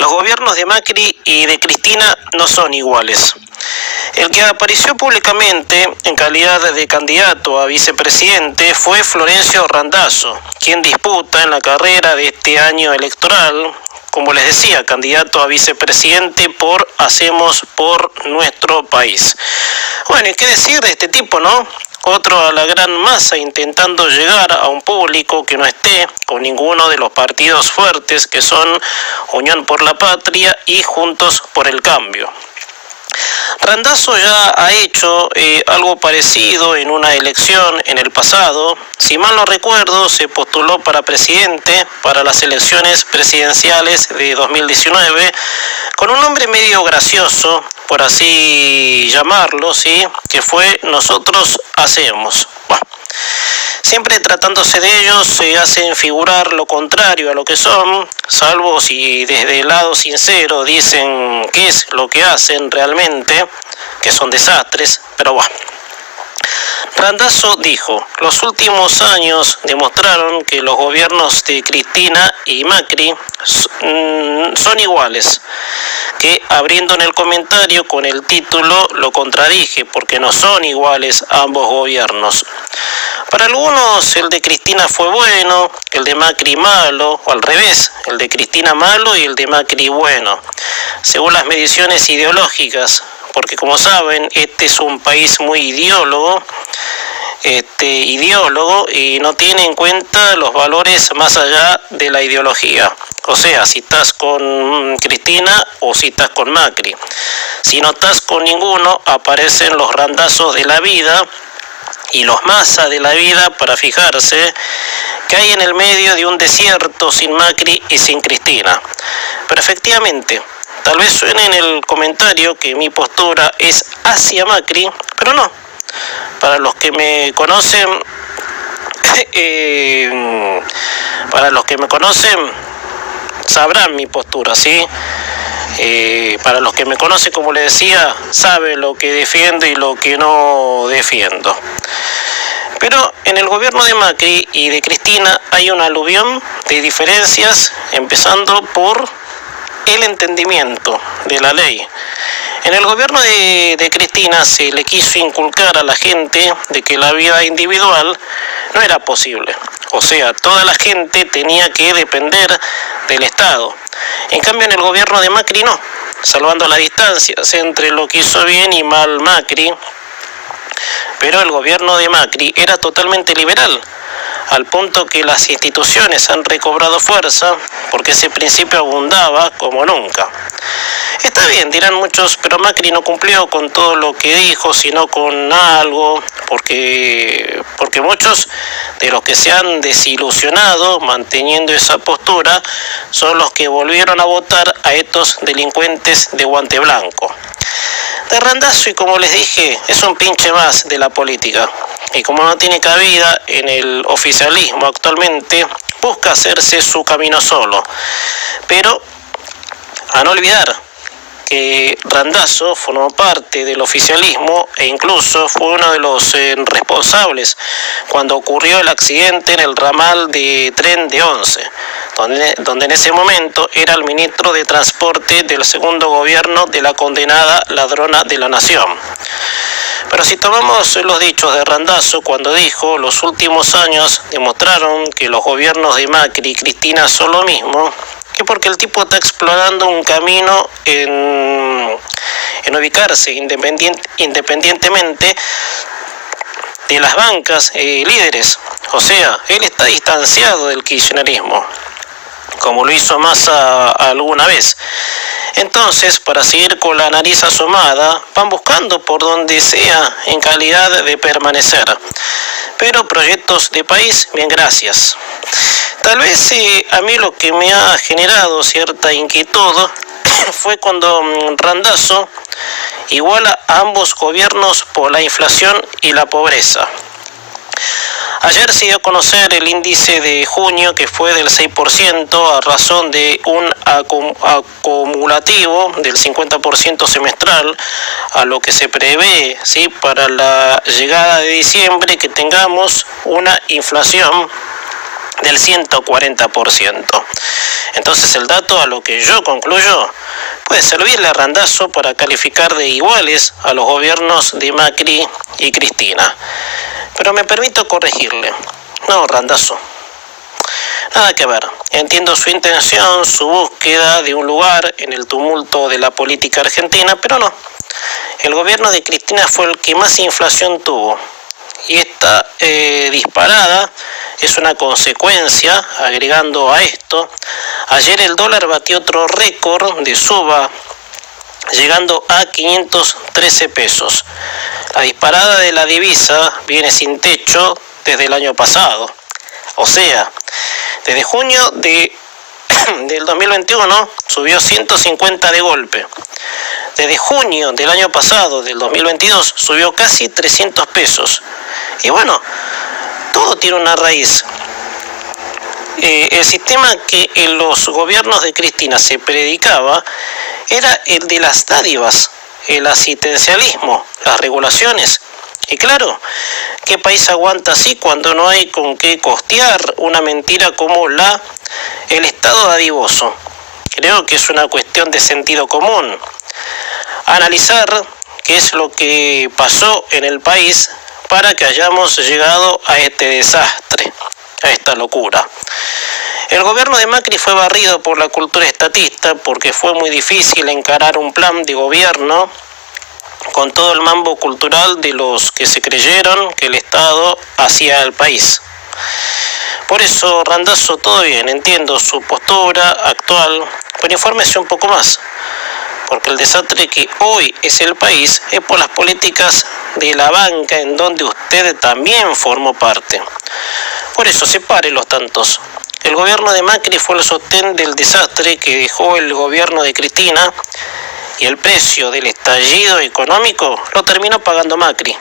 Los gobiernos de Macri y de Cristina no son iguales. El que apareció públicamente en calidad de candidato a vicepresidente fue Florencio Randazzo, quien disputa en la carrera de este año electoral, como les decía, candidato a vicepresidente por Hacemos por Nuestro País. Bueno, ¿y qué decir de este tipo, no? Otro a la gran masa intentando llegar a un público que no esté con ninguno de los partidos fuertes que son Unión por la Patria y Juntos por el Cambio. Randazzo ya ha hecho algo parecido en una elección en el pasado. Si mal no recuerdo, se postuló para presidente para las elecciones presidenciales de 2019 con un nombre medio gracioso, por así llamarlo, ¿sí? Que fue Nosotros Hacemos. Bueno, siempre tratándose de ellos se hacen figurar lo contrario a lo que son, salvo si desde el lado sincero dicen qué es lo que hacen realmente, que son desastres, pero bueno. Randazzo dijo, los últimos años demostraron que los gobiernos de Cristina y Macri son iguales, que abriendo en el comentario con el título lo contradije, porque no son iguales ambos gobiernos. Para algunos el de Cristina fue bueno, el de Macri malo, o al revés, el de Cristina malo y el de Macri bueno, según las mediciones ideológicas, porque como saben, este es un país muy ideólogo y no tiene en cuenta los valores más allá de la ideología. O sea, si estás con Cristina o si estás con Macri. Si no estás con ninguno, aparecen los Randazzos de la vida y los Massa de la vida para fijarse que hay en el medio de un desierto sin Macri y sin Cristina. Pero efectivamente, tal vez suene en el comentario que mi postura es hacia Macri, pero no. Para los que me conocen, sabrán mi postura, ¿sí? Para los que me conocen, como les decía, saben lo que defiendo y lo que no defiendo. Pero en el gobierno de Macri y de Cristina hay un aluvión de diferencias, empezando por el entendimiento de la ley. En el gobierno de Cristina se le quiso inculcar a la gente de que la vida individual no era posible. O sea, toda la gente tenía que depender del Estado. En cambio, en el gobierno de Macri no, salvando las distancias entre lo que hizo bien y mal Macri. Pero el gobierno de Macri era totalmente liberal, al punto que las instituciones han recobrado fuerza porque ese principio abundaba como nunca. Está bien, dirán muchos, pero Macri no cumplió con todo lo que dijo, sino con algo, porque muchos de los que se han desilusionado manteniendo esa postura son los que volvieron a votar a estos delincuentes de guante blanco. De Randazzo, y como les dije, es un pinche más de la política, y como no tiene cabida en el oficialismo actualmente, busca hacerse su camino solo. Pero a no olvidar que Randazzo formó parte del oficialismo e incluso fue uno de los responsables cuando ocurrió el accidente en el ramal de tren de Once, donde en ese momento era el ministro de Transporte del segundo gobierno de la condenada ladrona de la nación. Pero si tomamos los dichos de Randazzo cuando dijo los últimos años demostraron que los gobiernos de Macri y Cristina son lo mismo, que porque el tipo está explorando un camino en ubicarse independientemente de las bancas líderes. O sea, él está distanciado del kirchnerismo, como lo hizo Massa alguna vez. Entonces, para seguir con la nariz asomada, van buscando por donde sea en calidad de permanecer. Pero proyectos de país, bien, gracias. Tal vez a mí lo que me ha generado cierta inquietud fue cuando Randazzo iguala a ambos gobiernos por la inflación y la pobreza. Ayer se dio a conocer el índice de junio, que fue del 6% a razón de un acumulativo del 50% semestral, a lo que se prevé, ¿sí?, para la llegada de diciembre, que tengamos una inflación del 140%. Entonces el dato, a lo que yo concluyo, puede servirle a Randazzo para calificar de iguales a los gobiernos de Macri y Cristina. Pero me permito corregirle. No, Randazzo. Nada que ver. Entiendo su intención, su búsqueda de un lugar en el tumulto de la política argentina, pero no. El gobierno de Cristina fue el que más inflación tuvo. Y esta disparada es una consecuencia. Agregando a esto, ayer el dólar batió otro récord de suba, llegando a 513 pesos. La disparada de la divisa viene sin techo desde el año pasado. O sea, desde junio del 2021 subió 150 de golpe. Desde junio del año pasado, del 2022, subió casi 300 pesos. Y bueno, todo tiene una raíz. El sistema que en los gobiernos de Cristina se predicaba era el de las dádivas, el asistencialismo, las regulaciones. Y claro, ¿qué país aguanta así cuando no hay con qué costear una mentira como el Estado dadivoso? Creo que es una cuestión de sentido común. Analizar qué es lo que pasó en el país para que hayamos llegado a este desastre, a esta locura. El gobierno de Macri fue barrido por la cultura estatista porque fue muy difícil encarar un plan de gobierno con todo el mambo cultural de los que se creyeron que el Estado hacía al país. Por eso, Randazzo, todo bien, entiendo su postura actual, pero infórmese un poco más, porque el desastre que hoy es el país es por las políticas de la banca en donde usted también formó parte. Por eso, separe los tantos. El gobierno de Macri fue el sostén del desastre que dejó el gobierno de Cristina, y el precio del estallido económico lo terminó pagando Macri.